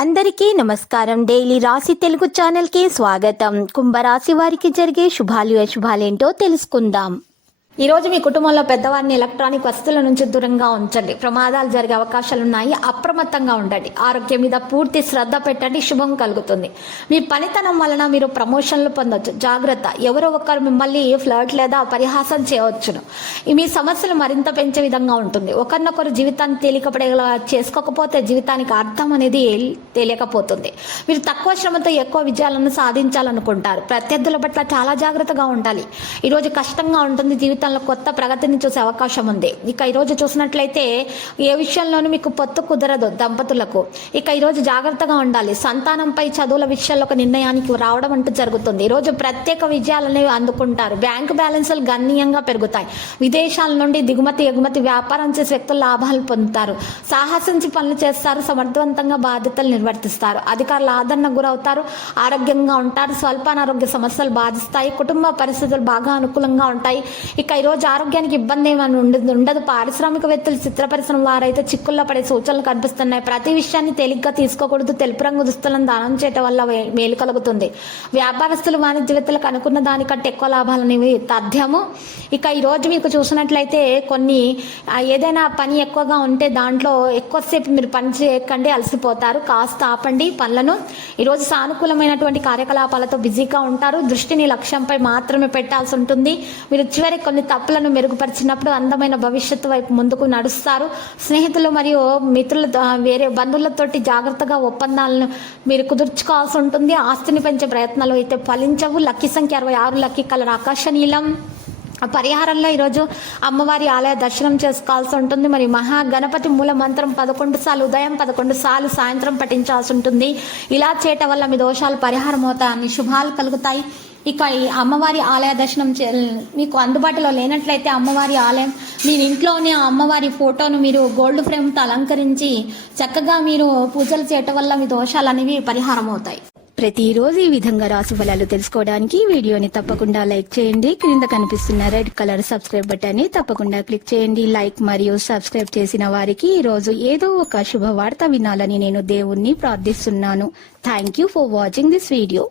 అందరికీ నమస్కారం. డైలీ రాశి తెలుగు ఛానల్కి స్వాగతం. కుంభరాశి వారికి జరిగే శుభాలు అశుభాలేంటో తెలుసుకుందాం. ఈరోజు మీ కుటుంబంలో పెద్దవారిని ఎలక్ట్రానిక్ వస్తువుల నుంచి దూరంగా ఉంచండి. ప్రమాదాలు జరిగే అవకాశాలున్నాయి. అప్రమత్తంగా ఉండండి. ఆరోగ్యం మీద పూర్తి శ్రద్ధ పెట్టండి. శుభం కలుగుతుంది. మీ పనితనం వలన మీరు ప్రమోషన్లు పొందొచ్చు. జాగ్రత్త. ఎవరో ఒకరు మిమ్మల్ని ఫ్లర్ట్ లేదా పరిహాసం చేయవచ్చును. మీ సమస్యలు మరింత పెంచే విధంగా ఉంటుంది. ఒకరినొకరు జీవితాన్ని తేలికపడేలా చేసుకోకపోతే జీవితానికి అర్థం అనేది తెలియకపోతుంది. మీరు తక్కువ శ్రమతో ఎక్కువ విజయాలను సాధించాలనుకుంటారు. ప్రత్యర్థుల పట్ల చాలా జాగ్రత్తగా ఉండాలి. ఈరోజు కష్టంగా ఉంటుంది. జీవితం కొత్త ప్రగతిని చూసే అవకాశం ఉంది. ఇక ఈరోజు చూసినట్లయితే ఏ విషయంలోనూ మీకు పొత్తు కుదరదు. దంపతులకు ఇక ఈరోజు జాగ్రత్తగా ఉండాలి. సంతానంపై చదువుల విషయాల్లో ఒక నిర్ణయానికి రావడం అంటూ జరుగుతుంది. ఈరోజు ప్రత్యేక విజయాలని అందుకుంటారు. బ్యాంకు బ్యాలెన్సులు గణనీయంగా పెరుగుతాయి. విదేశాల నుండి దిగుమతి ఎగుమతి వ్యాపారం చేసే వ్యక్తులు లాభాలు పొందుతారు. సాహసించి పనులు చేస్తారు. సమర్థవంతంగా బాధ్యతలు నిర్వర్తిస్తారు. అధికారుల ఆదరణకు గురవుతారు. ఆరోగ్యంగా ఉంటారు. స్వల్ప అనారోగ్య సమస్యలు బాధిస్తాయి. కుటుంబ పరిస్థితులు బాగా అనుకూలంగా ఉంటాయి. ఇక ఈరోజు ఆరోగ్యానికి ఇబ్బంది ఏమని ఉండదు. పారిశ్రామికవేత్తలు చిత్ర పరిశ్రమ వారైతే చిక్కుల్లో పడే సూచనలు కనిపిస్తున్నాయి. ప్రతి విషయాన్ని తేలిగ్గా తీసుకోకూడదు. తెలుపు రంగు దుస్తులను దానం చేయటం వల్ల మేలు కలుగుతుంది. వ్యాపారస్తులు వాణిజ్యవేత్తలకు అనుకున్న దానికంటే ఎక్కువ లాభాలు అనేవి తథ్యము. ఇక ఈరోజు మీకు చూసినట్లయితే కొన్ని ఏదైనా పని ఎక్కువగా ఉంటే దాంట్లో ఎక్కువసేపు మీరు పని చేయకండి, అలసిపోతారు. కాస్త ఆపండి పనులను. ఈరోజు సానుకూలమైనటువంటి కార్యకలాపాలతో బిజీగా ఉంటారు. దృష్టిని లక్ష్యంపై మాత్రమే పెట్టాల్సి ఉంటుంది. మీరు చివరి కొన్ని తప్పులను మెరుగుపరిచినప్పుడు అందమైన భవిష్యత్తు వైపు ముందుకు నడుస్తారు. స్నేహితులు మరియు మిత్రులతో వేరే బంధువులతోటి జాగ్రత్తగా ఒప్పందాలను మీరు కుదుర్చుకోవాల్సి ఉంటుంది. ఆస్తిని పెంచే ప్రయత్నాలు అయితే ఫలించవు. లక్కీ సంఖ్య 66, లక్కీ కలర్ ఆకాశ నీలం. పరిహారంలో ఈరోజు అమ్మవారి ఆలయ దర్శనం చేసుకోవాల్సి ఉంటుంది. మరి మహాగణపతి మూల మంత్రం 11 సార్లు ఉదయం 11 సార్లు సాయంత్రం పఠించాల్సి ఉంటుంది. ఇలా చేయటం వల్ల మీ దోషాలు పరిహారం అవుతాయి. అన్ని శుభాలు కలుగుతాయి. ఇక ఈ అమ్మవారి ఆలయ దర్శనం మీకు అందుబాటులో లేనట్లయితే అమ్మవారి ఆలయం మీ ఇంట్లోనే అమ్మవారి ఫోటోను మీరు గోల్డ్ ఫ్రేమ్తో అలంకరించి చక్కగా మీరు పూజలు చేయటం వల్ల మీ దోషాలు అనేవి పరిహారం అవుతాయి. ప్రతిరోజు ఈ విధంగా రాశి ఫలాలు తెలుసుకోవడానికి వీడియోని తప్పకుండా లైక్ చేయండి. క్రింద కనిపిస్తున్న రెడ్ కలర్ సబ్స్క్రైబ్ బటన్ ని తప్పకుండా క్లిక్ చేయండి. లైక్ మరియు సబ్స్క్రైబ్ చేసిన వారికి ఈ రోజు ఏదో ఒక శుభవార్త వినాలని నేను దేవుణ్ణి ప్రార్థిస్తున్నాను. Thank you for watching this video.